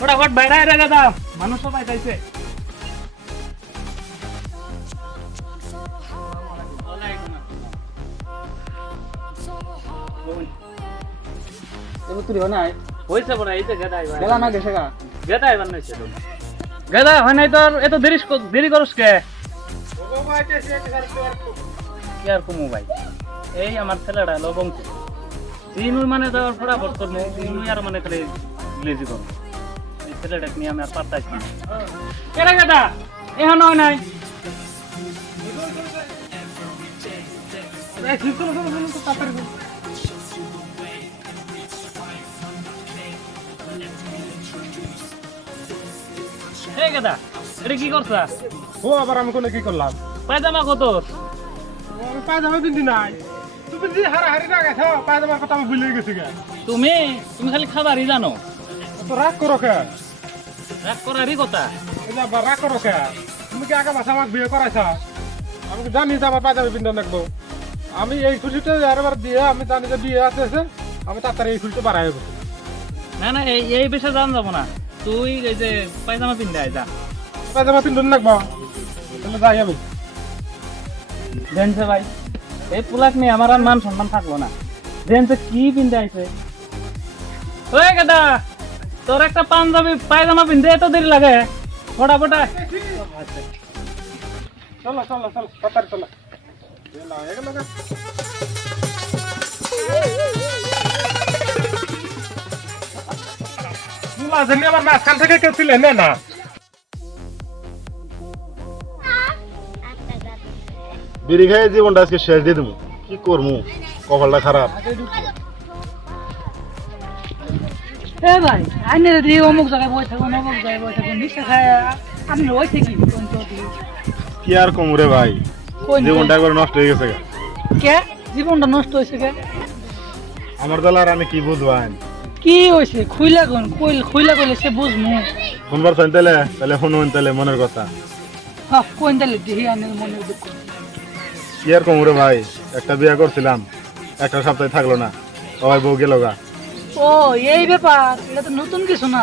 फटाफट बैठा रे गदा মানুষ সবাই যাইছে এবার তুই না হইছে বড় এইতে গদাই ভাই গেলা না গেছে গা গদাই বানাইছে তো গদা হয় নাই তোর এত দেরি করস কে কি আর কমু ভাই এই আমার ছেলেটা লবং তিনুই মানে তোর ফটাফট করবো তিনুই আর মানে খালি লেজি করবো এই ছেলেটাকে নিয়ে আমি আর পারতাইছি না কেরা গদা এখন হয় নাই এই গদা এটা কি করছা ও আবার আমি কোনে কি করলাম পায়জামা কত আমি পায়জামা পিন্ধি নাই তুমি যে হারাহারি না গেছো পায়জামার কথা আমি ভুলে গেছি গে তুমি খালি খাবারই জানো তো রাগ করো কে রাগ করারই কথা এই যে আবার রাগ করো কে তুমি কি আগে মাসে আমাকে বিয়ে করাইছ আমি কি জানি যে আমার পায়জামা পিন্ধা লাগবো আমি এই খুশিটা আরেবার দিয়ে আমি জানি যে বিয়ে আছে আমি তাড়াতাড়ি এই খুশিটা বাড়াই দেবো না না এই বিষয়ে জান যাবো না তুই এই যে পায়জামা পিন্ধে আয় যা পায়জামা পিন্ধন লাগবো তাহলে যাই আমি জেনছে ভাই এই পুলাক নিয়ে আমার আর মান সম্মান থাকলো না জেনছে কি পিন্ধে আইছে ওই গদা তোর একটা পাঞ্জাবি পায়জামা পিন্ধে এত দেরি লাগে ফটাফট আয়। চলো চলো চলো তাড়াতাড়ি চলো এগুলো জানি আমার মাঝখান থেকে কেউ ছিলেন না বিড়ি খেয়ে জীবনটা আজকে শেষ দিয়ে দেবো কি করবো কপালটা খারাপ এ ভাই আইনে রে অমুক জায়গায় বই থাকুন অমুক জায়গায় বই থাকুন নিশ্চয় খায় আপনি ওই থেকে কি আর কমু রে ভাই জীবনটা একবার নষ্ট হয়ে গেছে কে জীবনটা নষ্ট হয়েছে কে আমার দলার আমি কি বুঝবান কি হয়েছে খুইলা কোন খুইলা কইলে সে বুঝমু শুনবার চান তাহলে শুনুন তাহলে মনের কথা হ্যাঁ কোন তাহলে দিহি আনের মনের দুঃখ কি আর কমু রে ভাই একটা বিয়ে করছিলাম একটা সপ্তাহে থাকলো না সবাই বউ গেল গা ও এই ব্যাপার এটা তো নতুন কিছু না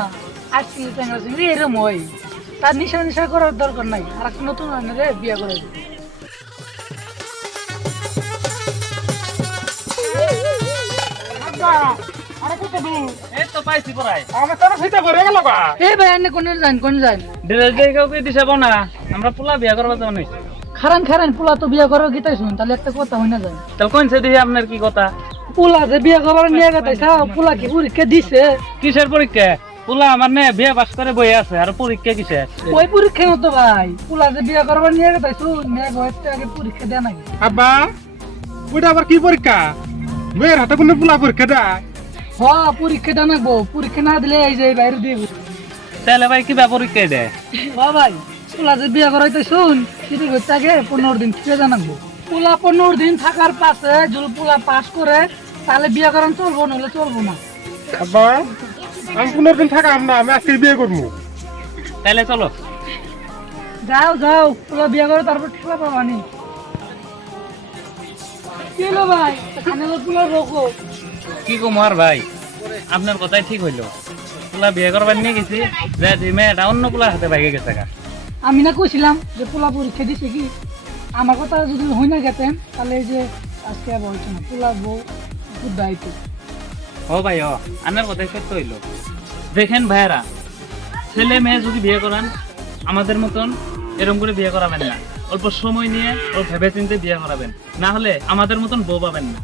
আজকে চ্যাংরা চিংড়ি এরকম হয় তার নিশা করার দরকার নাই আর একটা নতুন আনে বিয়ে করে দিবে এই তো পাইছি পড়াই আমার তারা সেটা করে গেল গা এই ভাই আনে কোন যান ড্রেস দিয়ে কাউকে দিছে না আমরা পোলা বিয়া করবা যাবো না খারান পোলা তো বিয়ে করার গীতাই শুন তাহলে একটা কথা হয় না যায় তাহলে কোন সে দিহি আপনার কি কথা পোলা যে বিয়ে করার নিয়ে গেছে পোলা কি পরীক্ষা দিছে কিসের পরীক্ষা পোলা আমার নে বিয়ে পাস করে বই আছে আর পরীক্ষা কিসের ওই পরীক্ষা মতো ভাই পোলা যে বিয়ে করবার নিয়ে গেছে শুন মেয়ে ঘরে আগে পরীক্ষা দেয় নাকি আব্বা ওইটা আবার কি পরীক্ষা মেয়ের হাতে কোনো পোলা পরীক্ষা দেয় হ্যাঁ পরীক্ষাটা নাকবো পরীক্ষা না দিলে এই যে বাইরে দিয়ে তাহলে ভাই কিবা পরীক্ষা দেয় হ্যাঁ ভাই পোলা যে বিয়ে করাইতে শুন সেটা হচ্ছে আগে 15 দিন খেয়ে জানাবো পোলা 15 দিন থাকার পাশে যদি পোলা পাস করে তাহলে বিয়ে করান চলবো নাহলে চলবো না আব্বা আমি 15 দিন থাকাম না আমি আজকে বিয়ে করবো তাহলে চলো যাও পোলা বিয়ে করে তারপর ঠেলা পাবানি কেলো ভাই এখানে পোলা রোকো কি কুমার ভাই আপনার কথাই ঠিক হইলো পোলা বিয়ে করবার নিয়ে গেছি যে মেয়েটা অন্য পোলার হাতে ভাগে গেছে গা আমি না কইছিলাম যে পোলা পরীক্ষা দিছে কি আমার কথা যদি হই না গেতেন তাহলে এই যে আজকে আর বলছে না পোলা বউ খুব দায়িত্ব ও ভাই ও আপনার কথাই সত্য হইলো দেখেন ভাইরা ছেলে মেয়ে যদি বিয়ে করান আমাদের মতন এরকম করে বিয়ে করাবেন না অল্প সময় নিয়ে ও ভেবে চিন্তে বিয়ে করাবেন না হলে আমাদের মতন বউ পাবেন না